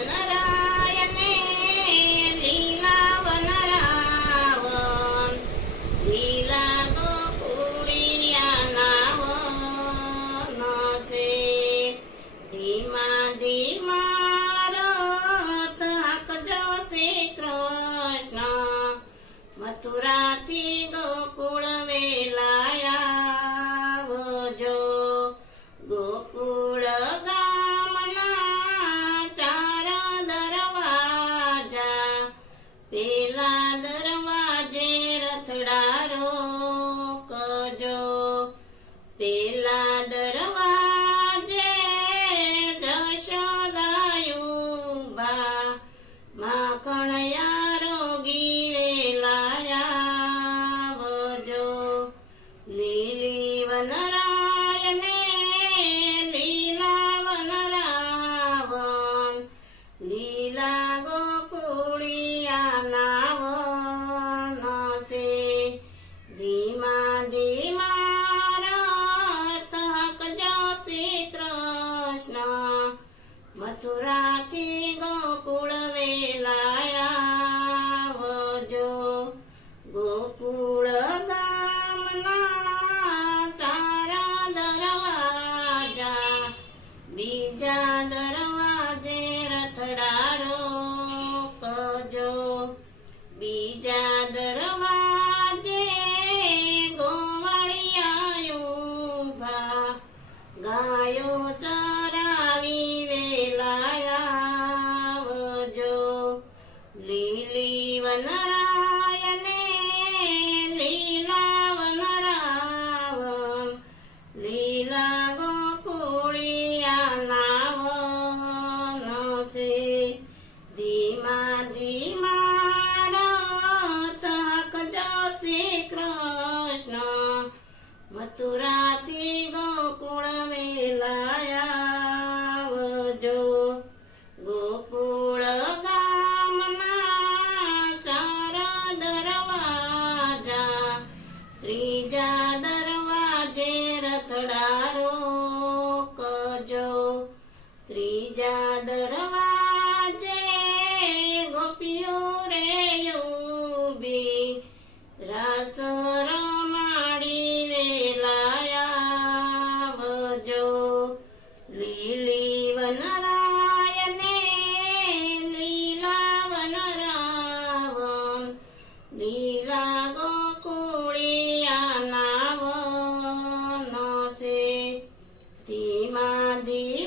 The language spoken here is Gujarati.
વનરાયને લીલા વનરાવણ લીલા ગોકુળિયાના વન છે ધીમા ધીમા રથ હાંકજો શ્રી કૃષ્ણ મથુરાથી ગોકુળ વેલાયા આવજો ગોકુળ ગામના ચાર દરવાજા પેલા દરવાજે રથડા રોકજો પેલા દરવાજે જશોદાયુબા માખણયા રોગી વેલાયા આવજો લીલી વનરાયને લીલા વનરાવણ લીલા ગોકુળિયાના વન છે ધીમા ધીમા રથ હાંકજો શ્રી કૃષ્ણ મથુરાથી ગોકુળ વેલાયા આવજો ગોકુળ ગામના ચાર દરવાજા બીજા દરવાજે રથડા રોકજો બીજા દરવાજે ગોવાળિયાયુબા ગાયો ચરાવી વેલાયા આવજો લીલી વનરાયને લીલા વનરાવણ લીલા ગોકુળિયાના વન છે ધીમા ધીમા રથ હાંકજો શ્રી કૃષ્ણ મથુરાથી ગોકુળ વેલાયા આવજો ગોકુળ ગામના ચાર દરવાજા ત્રીજા દરવાજે રથડા રોકજો ત્રીજા દરવાજે ગોપીઓ રે ઊભી રાસ રમાડી વેલાયા આવજો લીલી વનરાયને લીલા વનરાવણ લીલા ગોકુળિયાના વન છે ધીમા ધીમા